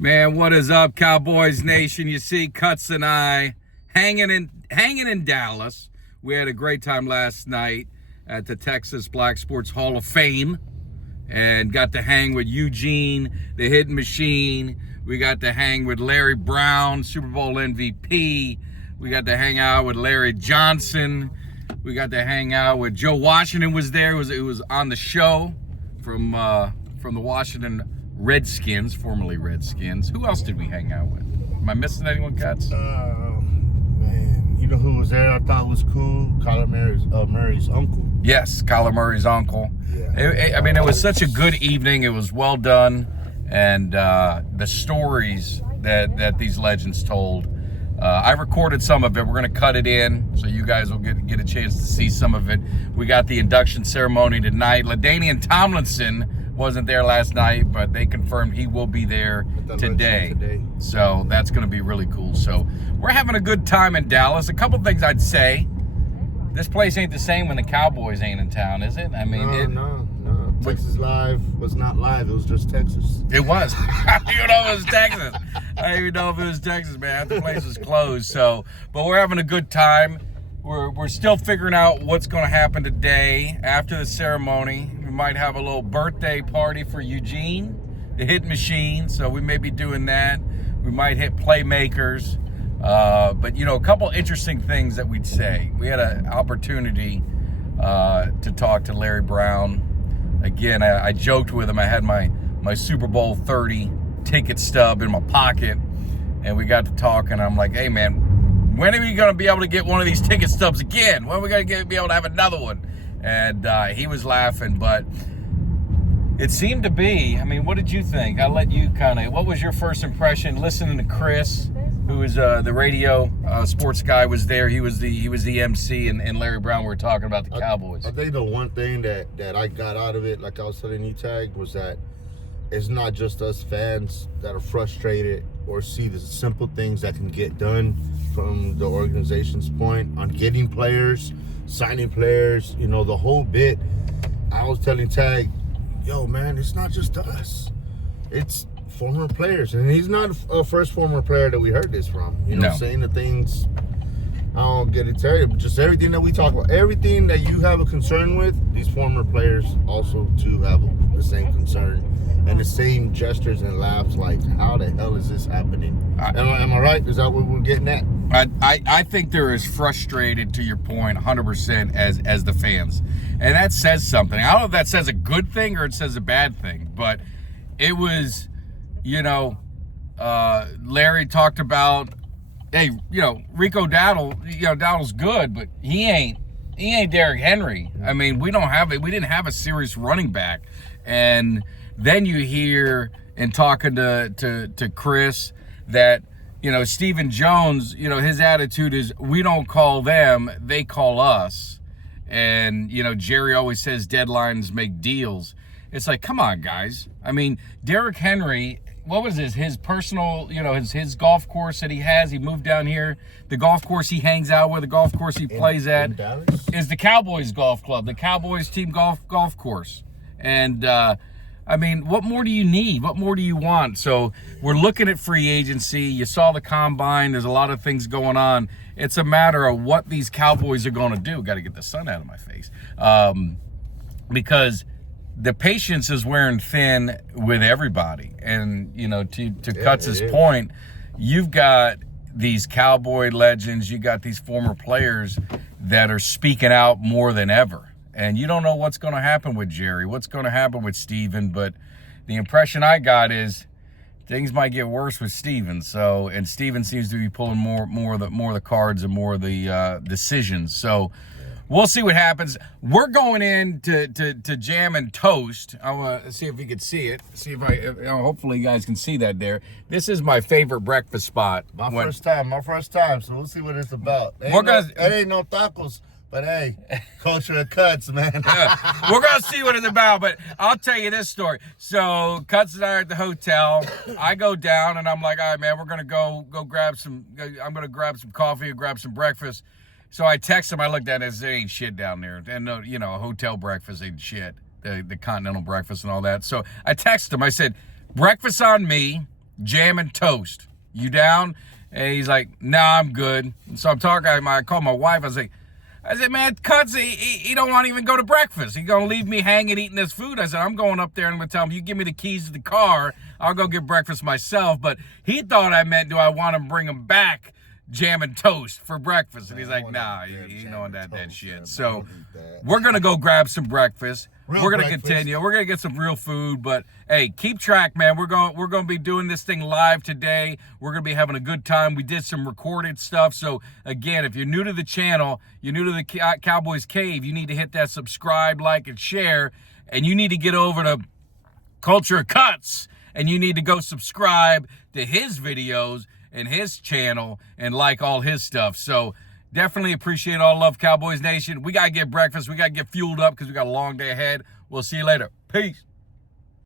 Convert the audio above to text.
Man, what is up, Cowboys Nation? You see Cuts and I hanging in Dallas. We had a great time last night at the Texas Black Sports Hall of Fame and got to hang with Eugene, the hitting machine. We got to hang with Larry Brown, Super Bowl MVP. We got to hang out with Larry Johnson. We got to hang out with Joe Washington was there. It was on the show from the Washington Redskins, formerly Redskins. Who else did we hang out with? Am I missing anyone, Cuts? Man, you know who was there I thought was cool? Kyler Murray's uncle. Yes, Kyler Murray's uncle. Yeah. It was such a good evening. It was well done. And the stories that these legends told, I recorded some of it. We're going to cut it in so you guys will get a chance to see some of it. We got the induction ceremony tonight. Ladainian Tomlinson wasn't there last night, but they confirmed he will be there today. So that's going to be really cool. So we're having a good time in Dallas. A couple things I'd say. This place ain't the same when the Cowboys ain't in town, is it? No. Texas Live was not live. It was just Texas. It was. I don't even know if it was Texas. I don't even know if it was Texas, man. The place was closed. So, but we're having a good time. We're still figuring out what's going to happen today after the ceremony. We might have a little birthday party for Eugene, the hit machine. So we may be doing that. We might hit playmakers. But, a couple interesting things that we'd say. We had an opportunity to talk to Larry Brown. Again, I joked with him. I had my Super Bowl 30 ticket stub in my pocket. And we got to talk. And I'm like, hey, man, when are we going to be able to get one of these ticket stubs again? When are we going to be able to have another one? And he was laughing, but it seemed to be, what did you think? I'll let you what was your first impression listening to Chris, who was the radio sports guy, was there. He was the MC, and Larry Brown were talking about the Cowboys. I think the one thing that I got out of it, like I was telling you, Tag, was that it's not just us fans that are frustrated or see the simple things that can get done from the organization's point on getting players, signing players, the whole bit. I was telling Tag, yo, man, it's not just us. It's former players. And he's not a first former player that we heard this from. Saying the things, I don't get it, Terry, but just everything that we talk about, everything that you have a concern with, these former players also, too, have the same concern. And the same gestures and laughs, like, how the hell is this happening? Am I right? Is that what we're getting at? I think they're as frustrated, to your point, 100% as the fans. And that says something. I don't know if that says a good thing or it says a bad thing, but it was, Larry talked about, hey, Rico Dowdle, Dowdle's good, but he ain't Derrick Henry. We didn't have a serious running back. And then you hear in talking to Chris that, Stephen Jones, his attitude is we don't call them, they call us. And, Jerry always says deadlines make deals. It's like, come on, guys. Derrick Henry, what was his personal, his golf course that he has? He moved down here. The golf course he hangs out with, the golf course he plays at is the Cowboys Golf Club, the Cowboys team golf course. And, what more do you need? What more do you want? So we're looking at free agency. You saw the combine. There's a lot of things going on. It's a matter of what these Cowboys are going to do. Got to get the sun out of my face. Because the patience is wearing thin with everybody. And, to Cuts' point, you've got these Cowboy legends. You got these former players that are speaking out more than ever. And you don't know what's going to happen with Jerry, what's going to happen with Steven, but the impression I got is things might get worse with Steven. So, and Steven seems to be pulling more of the cards and more of the decisions. So, we'll see what happens. We're going in to Jam and Toast. I want to see if you can see it. See if hopefully you guys can see that there. This is my favorite breakfast spot. My first time. So we'll see what it's about. It ain't no tacos. But hey, culture of Cuts, man. We're going to see what it's about, but I'll tell you this story. So Cuts and I are at the hotel. I go down and I'm like, all right, man, we're going to go grab some, I'm going to grab some coffee and grab some breakfast. So I text him. I looked at it. There ain't shit down there. And, a hotel breakfast ain't shit. The continental breakfast and all that. So I texted him. I said, breakfast on me. jam and toast. You down? And he's like, nah, I'm good. And so I'm talking, I called my wife. I said, man, Cuts, he don't want to even go to breakfast. He gonna leave me hanging eating this food. I said, I'm going up there and I'm gonna tell him, you give me the keys to the car, I'll go get breakfast myself. But he thought I meant, do I want to bring him back jam and toast for breakfast? And he's like, nah, he knowing that shit. Man, so we're gonna go grab some breakfast. We're gonna continue. We're gonna get some real food, but hey, keep track, man. We're gonna be doing this thing live today. We're gonna be having a good time. We did some recorded stuff. So again, if you're new to the channel, you're new to the Cowboys Cave, you need to hit that subscribe, like, and share, and you need to get over to Culture of Cuts, and you need to go subscribe to his videos and his channel and like all his stuff. So definitely appreciate all love, Cowboys Nation. We got to get breakfast. We got to get fueled up because we got a long day ahead. We'll see you later. Peace.